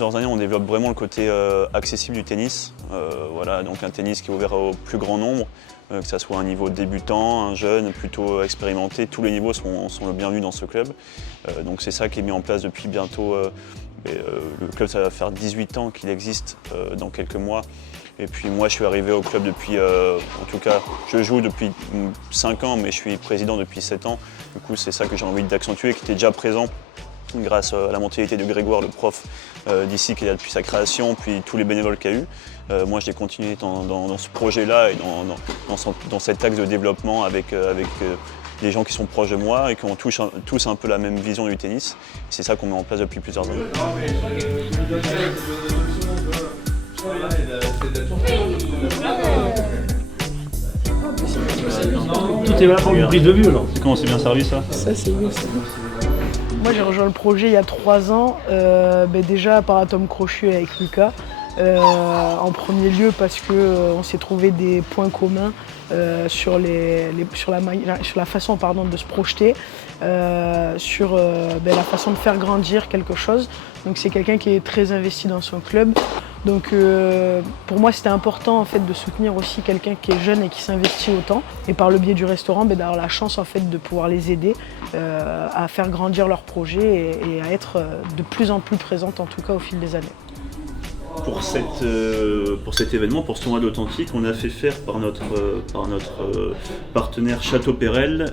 plusieurs années, on développe vraiment le côté accessible du tennis. Voilà, donc un tennis qui est ouvert au plus grand nombre, que ce soit un niveau débutant, un jeune, plutôt expérimenté. Tous les niveaux sont le bienvenu dans ce club. Donc c'est ça qui est mis en place depuis bientôt. Le club, ça va faire 18 ans qu'il existe dans quelques mois. Et puis moi, je suis arrivé au club depuis, en tout cas, je joue depuis 5 ans, mais je suis président depuis 7 ans. Du coup, c'est ça que j'ai envie d'accentuer, qui était déjà présent grâce à la mentalité de Grégoire, le prof d'ici, qui est là depuis sa création, puis tous les bénévoles qu'il y a eu. Moi, j'ai continué dans ce projet-là et dans cet axe de développement avec des gens qui sont proches de moi et qui ont tous un peu la même vision du tennis. C'est ça qu'on met en place depuis plusieurs années. Tout est là pour une prise de vue alors. Comment c'est bien servi ça? Ça c'est mieux ça. Moi j'ai rejoint le projet il y a 3 ans, déjà par Atom Crochu avec Lucas. En premier lieu parce qu'on s'est trouvé des points communs sur la façon de se projeter, sur la façon de faire grandir quelque chose. Donc c'est quelqu'un qui est très investi dans son club. Donc pour moi c'était important en fait de soutenir aussi quelqu'un qui est jeune et qui s'investit autant. Et par le biais du restaurant, d'avoir la chance en fait de pouvoir les aider à faire grandir leur projet et à être de plus en plus présente en tout cas au fil des années. Pour cet événement, pour ce tournoi d'Authentique, on a fait faire par notre partenaire Château Perel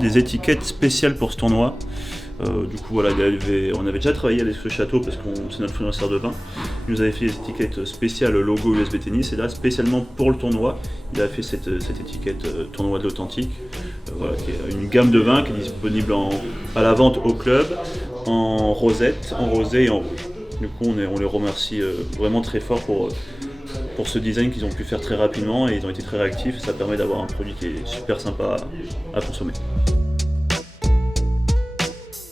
des étiquettes spéciales pour ce tournoi. Du coup, voilà, on avait déjà travaillé avec ce château parce que c'est notre fournisseur de vin. Il nous avait fait des étiquettes spéciales logo USB Tennis et là, spécialement pour le tournoi, il a fait cette étiquette tournoi de l'Authentique, voilà, qui est une gamme de vins qui est disponible à la vente au club, en rosette, en rosé et en rouge. Du coup, on les remercie vraiment très fort pour ce design qu'ils ont pu faire très rapidement et ils ont été très réactifs. Ça permet d'avoir un produit qui est super sympa à consommer.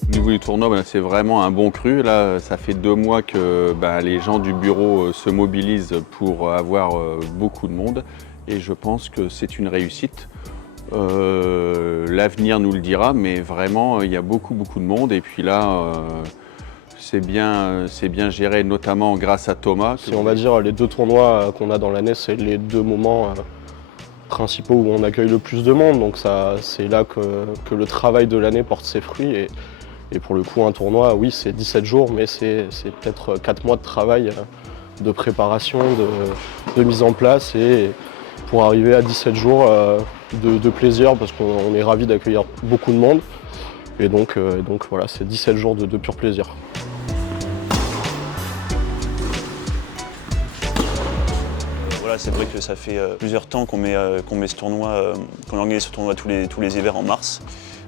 Au niveau du tournoi, c'est vraiment un bon cru. Là, ça fait 2 mois que les gens du bureau se mobilisent pour avoir beaucoup de monde et je pense que c'est une réussite. L'avenir nous le dira, mais vraiment, il y a beaucoup de monde et puis là, c'est bien géré, notamment grâce à Thomas. Si on va dire les 2 tournois qu'on a dans l'année, c'est les 2 moments principaux où on accueille le plus de monde. Donc c'est là que le travail de l'année porte ses fruits. Et pour le coup, un tournoi, oui, c'est 17 jours, mais c'est peut-être 4 mois de travail, de préparation, de mise en place. Et pour arriver à 17 jours de plaisir, parce qu'on est ravis d'accueillir beaucoup de monde. Et donc voilà, c'est 17 jours de pur plaisir. Voilà, c'est vrai que ça fait plusieurs temps qu'on met ce tournoi, qu'on organise ce tournoi tous les hivers en mars.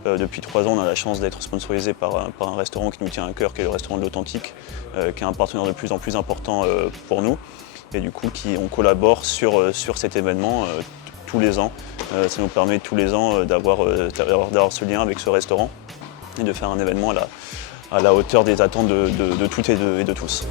Depuis 3 ans, on a la chance d'être sponsorisé par un restaurant qui nous tient à cœur, qui est le restaurant de l'Authentique, qui est un partenaire de plus en plus important pour nous. Et du coup, on collabore sur cet événement tous les ans. Ça nous permet tous les ans d'avoir ce lien avec ce restaurant et de faire un événement à la hauteur des attentes de toutes et de tous.